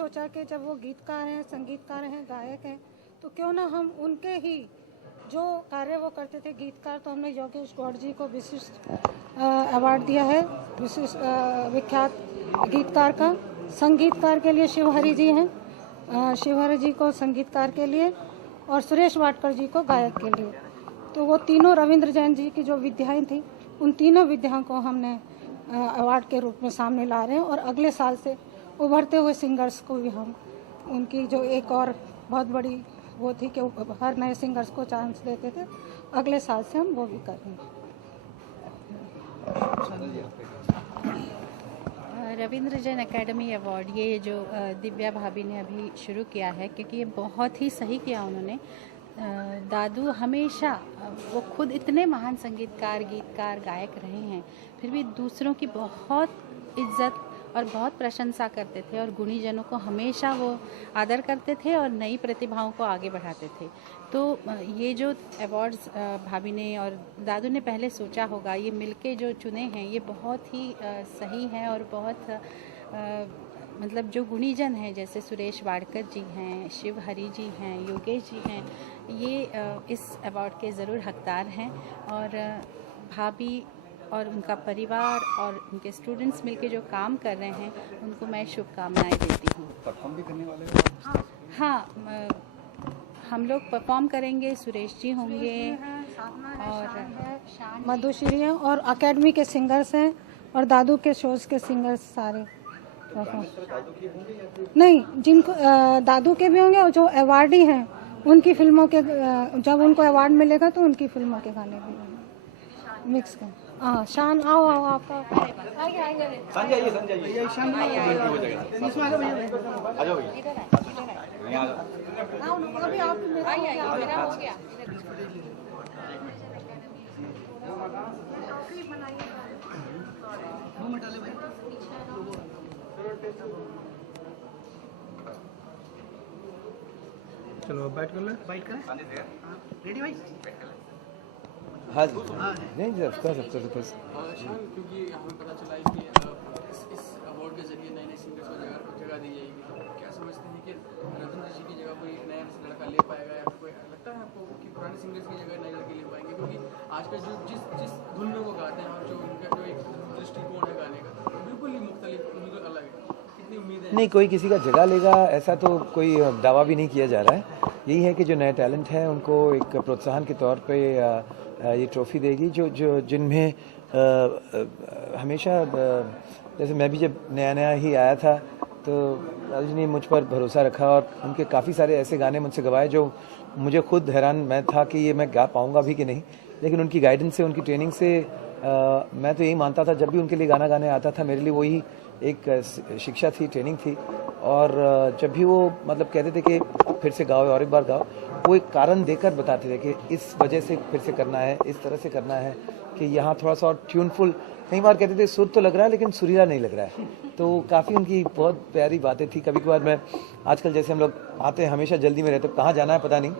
सोचा कि जब वो गीतकार हैं, संगीतकार हैं, गायक हैं, तो क्यों ना हम उनके ही जो कार्य वो करते थे गीतकार, तो हमने योगेश गौड़ जी को विशिष्ट अवार्ड दिया है, विशिष्ट विख्यात गीतकार का। संगीतकार के लिए शिवहरि जी हैं, शिवहरि जी को संगीतकार के लिए, और सुरेश वाडकर जी को गायक के लिए। तो वो तीनों रविंद्र जैन जी की जो विद्याएं थी, उन तीनों विद्याओं को हमने अवार्ड के रूप में सामने ला रहे हैं। और अगले साल से उभरते हुए सिंगर्स को भी हम उनकी जो एक और बहुत बड़ी वो थी कि हर नए सिंगर्स को चांस देते थे, अगले साल से हम वो भी कर रहे हैं। रविंद्र जैन एकेडमी अवार्ड, ये जो दिव्या भाभी ने अभी शुरू किया है, क्योंकि ये बहुत ही सही किया उन्होंने। दादू हमेशा, वो खुद इतने महान संगीतकार, गीतकार, गायक रहे हैं, फिर भी दूसरों की बहुत इज्जत और बहुत प्रशंसा करते थे, और गुणीजनों को हमेशा वो आदर करते थे और नई प्रतिभाओं को आगे बढ़ाते थे। तो ये जो अवार्ड्स भाभी ने और दादू ने पहले सोचा होगा, ये मिलके जो चुने हैं, ये बहुत ही सही हैं। और बहुत मतलब जो गुणीजन हैं, जैसे सुरेश वाडकर जी हैं, शिवहरि जी हैं, योगेश जी हैं, ये इस अवार्ड के ज़रूर हकदार हैं। और भाभी और उनका परिवार और उनके स्टूडेंट्स मिलके जो काम कर रहे हैं, उनको मैं शुभकामनाएं देती हूँ। परफॉर्म भी करने वाले हैं? हाँ, हम लोग परफॉर्म करेंगे, सुरेश जी होंगे और मधुश्री हैं, और अकेडमी के सिंगर्स हैं, और दादू के शोज के सिंगर्स सारे नहीं, जिनको दादू के भी होंगे, और जो अवार्डी हैं उनकी फिल्मों के, जब उनको अवार्ड मिलेगा तो उनकी फिल्मों के गाने भी होंगे मिक्स कर। हाँ, शान आओ आपका आइए संजय शान आ जाओ अभी आप मेरा हो गया। चलो बैठ कर ले, बैठ कर रेडी भाई। हाँ जी, नहीं जी, ऑफ कोर्स। क्योंकि हमें पता चला है कि इस अवार्ड के जरिए नए सिंगर्स को जगह दी जाएगी, क्या समझते हैं कि रविंद्र जी की जगह कोई नया लड़का ले पाएगा, या कोई लगता है आपको कि पुराने सिंगर्स की जगह नए लड़के ले पाएंगे? क्योंकि आज का जो जिस धुन में वो गाते हैं और जो उनका जो एक दृष्टिकोण है गाने का, बिल्कुल ही मुख्तलिफ, बिल्कुल अलग है। कितनी उम्मीद है? नहीं, कोई किसी का जगह लेगा ऐसा तो कोई दावा भी नहीं किया जा रहा है। यही है कि जो नए टैलेंट है उनको एक प्रोत्साहन के तौर पे ये ट्रॉफी देगी, जो जिनमें हमेशा, जैसे मैं भी जब नया ही आया था, तो राजू ने मुझ पर भरोसा रखा, और उनके काफ़ी सारे ऐसे गाने मुझसे गवाए जो मुझे खुद हैरान मैं था कि ये मैं गा पाऊँगा भी कि नहीं। लेकिन उनकी गाइडेंस से, उनकी ट्रेनिंग से मैं तो यही मानता था, जब भी उनके लिए गाना गाने आता था, मेरे लिए वही एक शिक्षा थी, ट्रेनिंग थी। और जब भी वो मतलब कहते थे कि फिर से गाओ और एक बार गाओ, वो एक कारण देकर बताते थे कि इस वजह से फिर से करना है, इस तरह से करना है, कि यहाँ थोड़ा सा और ट्यूनफुल। कई बार कहते थे सुर तो लग रहा है लेकिन सुरीला नहीं लग रहा है। तो काफ़ी उनकी बहुत प्यारी बातें थी। कभी कभार मैं, आजकल जैसे हम लोग आते हैं हमेशा जल्दी में रहते, कहाँ जाना है पता नहीं,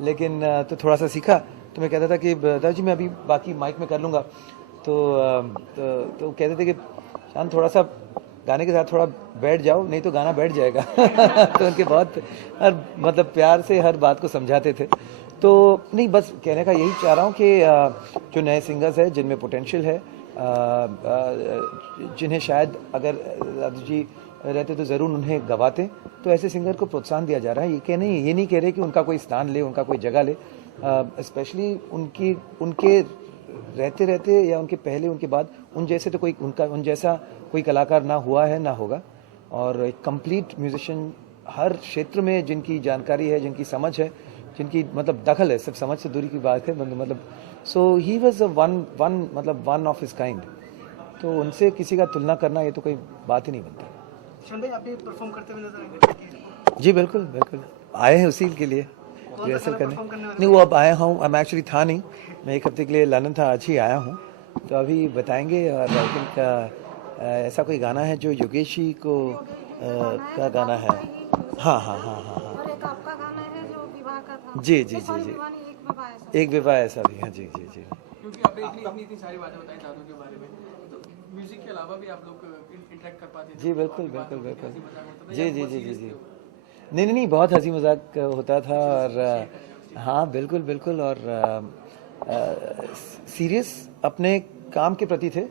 लेकिन तो थोड़ा सा सीखा, तो मैं कहता था कि दादाजी मैं अभी बाकी माइक में कर लूँगा। तो कहते थे कि शान थोड़ा सा गाने के साथ थोड़ा बैठ जाओ, नहीं तो गाना बैठ जाएगा। तो उनके बहुत हर मतलब प्यार से हर बात को समझाते थे। तो नहीं, बस कहने का यही चाह रहा हूँ कि जो नए सिंगर्स हैं, जिनमें पोटेंशियल है, जिन्हें शायद अगर दादू जी रहते तो ज़रूर उन्हें गवाते, तो ऐसे सिंगर को प्रोत्साहन दिया जा रहा है। ये नहीं कह रहे कि उनका कोई स्थान ले, उनका कोई जगह ले। स्पेशली उनके रहते या उनके पहले, उनके बाद उन जैसे तो उन जैसा कोई कलाकार ना हुआ है ना होगा। और एक कंप्लीट म्यूजिशियन, हर क्षेत्र में जिनकी जानकारी है, जिनकी समझ है, जिनकी मतलब दखल है, सिर्फ समझ से दूरी की बात है, मतलब so he was one of his kind. तो उनसे किसी का तुलना करना, ये तो कोई बात ही नहीं बनती। परफॉर्म करते हुए नजर आएंगे? जी बिल्कुल, आए हैं उसी के लिए रिहर्सल करने। नहीं, वो अब आया हूँ, मैं एक्चुअली था नहीं, मैं एक हफ्ते के लिए लंदन था, आज ही आया हूँ। तो अभी बताएंगे। और आई थिंक ऐसा कोई गाना है जो योगेश जी को का गाना है। हाँ। और एक आपका गाना है जो विवाह का था। जी। एक विवाह ऐसा भी है। जी। क्योंकि आपने इतनी सारी बातें बताई दादू के बारे में, तो म्यूजिक के अलावा भी आप लोग अट्रैक्ट कर पाते थे? जी बिल्कुल आपकी बात बिल्कुल होती थी, बिल्कुल। हंसी मजाक होता था, जी या जी बहुत जी जी serious जी थे वो? नहीं नहीं नहीं, बहुत हंसी मजाक होता था। और हाँ बिल्कुल बिल्कुल। और सीरियस अपने काम के प्रति थे।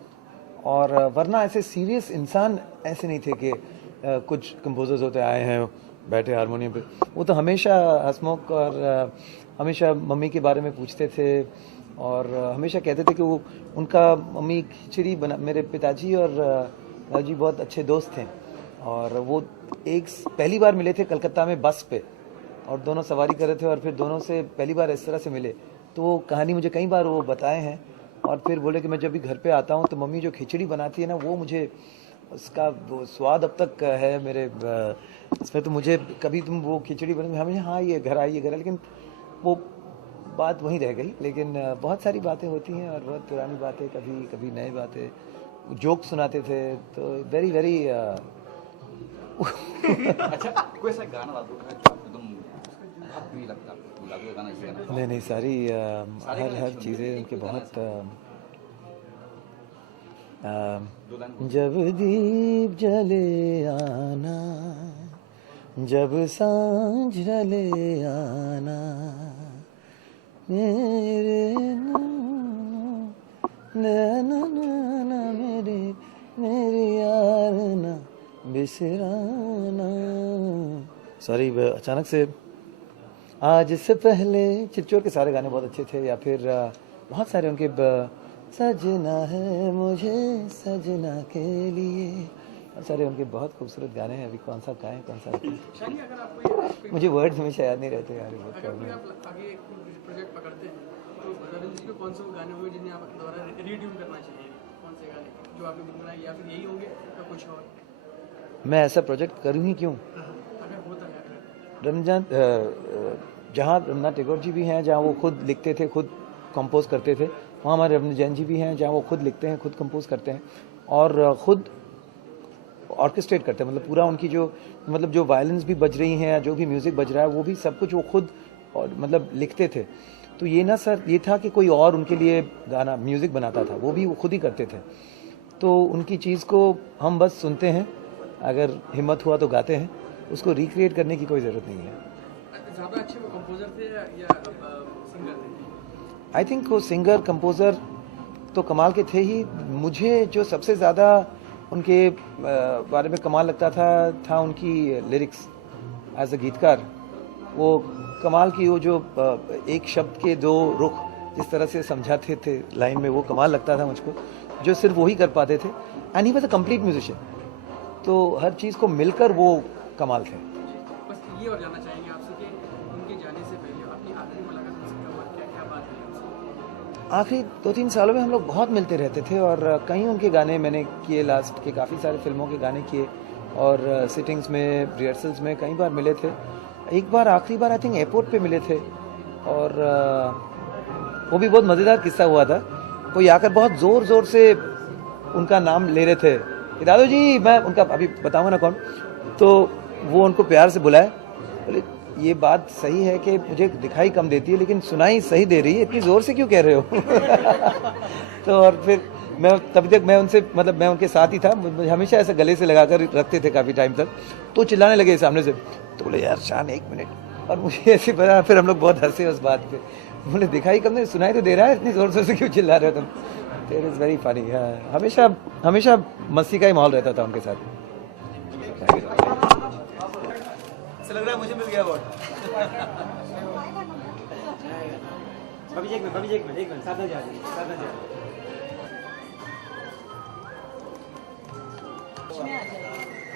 और वरना ऐसे सीरियस इंसान ऐसे नहीं थे कि कुछ कंपोजर्स होते आए हैं बैठे हारमोनियम पे। वो तो हमेशा हंसमुख और हमेशा मम्मी के बारे में पूछते थे। और हमेशा कहते थे कि वो उनका मम्मी खिचड़ी बना, मेरे पिताजी और दादाजी बहुत अच्छे दोस्त थे। और वो एक पहली बार मिले थे कलकत्ता में बस पे, और दोनों सवारी कर रहे थे और फिर दोनों से पहली बार इस तरह से मिले। तो वो कहानी मुझे कई बार वो बताए हैं। और फिर बोले कि मैं जब भी घर पे आता हूँ तो मम्मी जो खिचड़ी बनाती है ना, वो मुझे उसका वो स्वाद अब तक है मेरे इसमें। तो मुझे कभी तुम वो खिचड़ी बने हमें, हाँ ये घर आई, ये घर आई, लेकिन वो बात वहीं रह गई। लेकिन बहुत सारी बातें होती हैं और बहुत पुरानी बातें, कभी कभी नई बातें, जोक सुनाते थे। तो वेरी वेरी अच्छा, कोई ऐसा गाना ला दो जो आपको एकदम बहुत प्रिय लगता है आपको, दादू का गाना इसी गाना? नहीं नहीं, सारी हर चीज़ें उनके बहुत जब दीप जले आना, जब सांझ ढले आना, मेरे ना मेरे मेरी यार ना बिसराना। सॉरी, अचानक से आज से पहले चिरचोर के सारे गाने बहुत अच्छे थे। या फिर बहुत सारे उनके सजना है मुझे सजना के लिए, बहुत सारे उनके बहुत खूबसूरत गाने हैं। अभी कौन सा गाएं कौन सा शानी, अगर आप कोई मुझे वर्ड्स हमेशा याद नहीं रहते यार, बहुत अगर प्रॉब्लम कोई है। आप आगे प्रोजेक्ट पकड़ते हैं तो रविंद्र जी के कौन से गाने होंगे जिन्हें आप दोबारा रीट्यून करना चाहिए? कौन से गाने जो आपने गुनगुनाए, या फिर यही होंगे या कुछ और? मैं ऐसा प्रोजेक्ट करूँ ही क्यों? अगर होता है, अगर रमजान जहाँ रवींद्रनाथ टैगोर जी भी हैं, जहाँ वो खुद लिखते थे, खुद कंपोज करते थे, वहाँ हमारे रविंद्र जैन जी भी हैं, जहाँ वो खुद लिखते हैं, खुद कंपोज करते हैं और खुद ऑर्केस्ट्रेट करते हैं। मतलब पूरा उनकी जो मतलब जो वायलिन्स भी बज रही हैं या जो भी म्यूज़िक बज रहा है, वो भी सब कुछ वो खुद और मतलब लिखते थे। तो ये ना सर, ये था कि कोई और उनके लिए गाना म्यूज़िक बनाता था, वो भी वो खुद ही करते थे। तो उनकी चीज़ को हम बस सुनते हैं, अगर हिम्मत हुआ तो गाते हैं, उसको रिक्रिएट करने की कोई ज़रूरत नहीं है। ज़्यादा अच्छे वो कंपोजर थे या सिंगर थे? आई थिंक वो सिंगर कंपोज़र तो कमाल के थे ही। मुझे जो सबसे ज़्यादा उनके बारे में कमाल लगता था उनकी लिरिक्स। एज अ गीतकार वो कमाल की, वो जो एक शब्द के दो रुख जिस तरह से समझाते थे लाइन में, वो कमाल लगता था मुझको, जो सिर्फ वही कर पाते थे। And he was a complete musician, तो हर चीज़ को मिलकर वो कमाल थे। बस ये और जानना चाहेंगे आपसे कि उनके जाने से पहले आपकी आखिरी मुलाकात उनसे कब और क्या क्या बात हुई आपसे? आखिरी 2-3 सालों में हम लोग बहुत मिलते रहते थे और कई उनके गाने मैंने किए, लास्ट के काफ़ी सारे फिल्मों के गाने किए और सिटिंग्स में, रिहर्सल्स में कई बार मिले थे। एक बार आखिरी बार आई थिंक एयरपोर्ट पे मिले थे और वो भी बहुत मज़ेदार किस्सा हुआ था। कोई आकर बहुत ज़ोर ज़ोर से उनका नाम ले रहे थे कि दादू जी, मैं उनका अभी बताऊंगा ना कौन, तो वो उनको प्यार से बुलाए, बोले ये बात सही है कि मुझे दिखाई कम देती है लेकिन सुनाई सही दे रही है, इतनी ज़ोर से क्यों कह रहे हो? तो और फिर मैं तभी तक मैं उनसे मतलब मैं उनके साथ ही था, मुझे हमेशा ऐसे गले से लगाकर रखते थे काफ़ी टाइम तक। तो चिल्लाने लगे सामने से, तो बोले यार शान 1 मिनट, और मुझे ऐसे पता, फिर हम लोग बहुत हंसे उस बात पे। बोले दिखाई कम नहीं, सुनाई तो दे रहा है, इतनी ज़ोर से क्यों चिल्ला रहे हो तुम? It is very funny. हमेशा हमेशा मस्ती का ही माहौल रहता था उनके साथ। ऐसा लग रहा है मुझे मिल गया अवार्ड। अभी एक मिनट साधना जा रही है।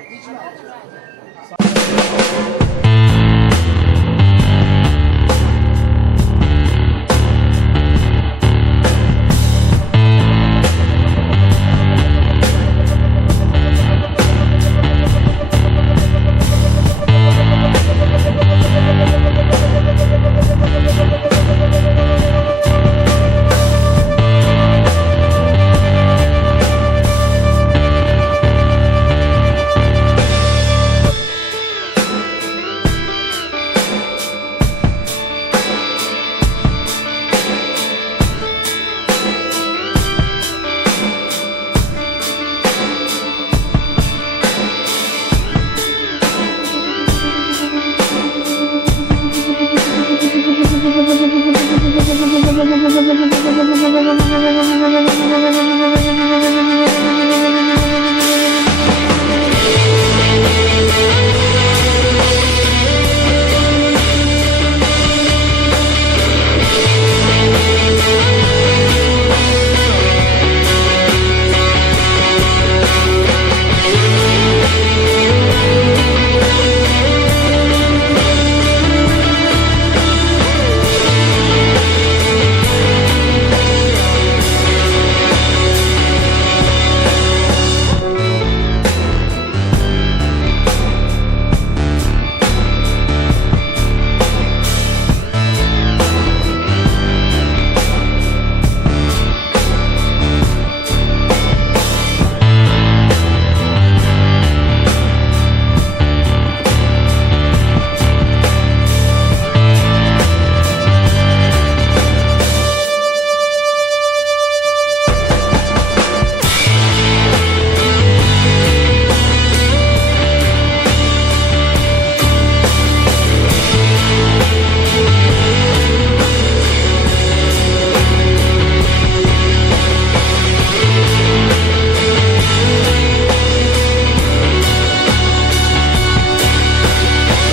बीच में आ जाइए।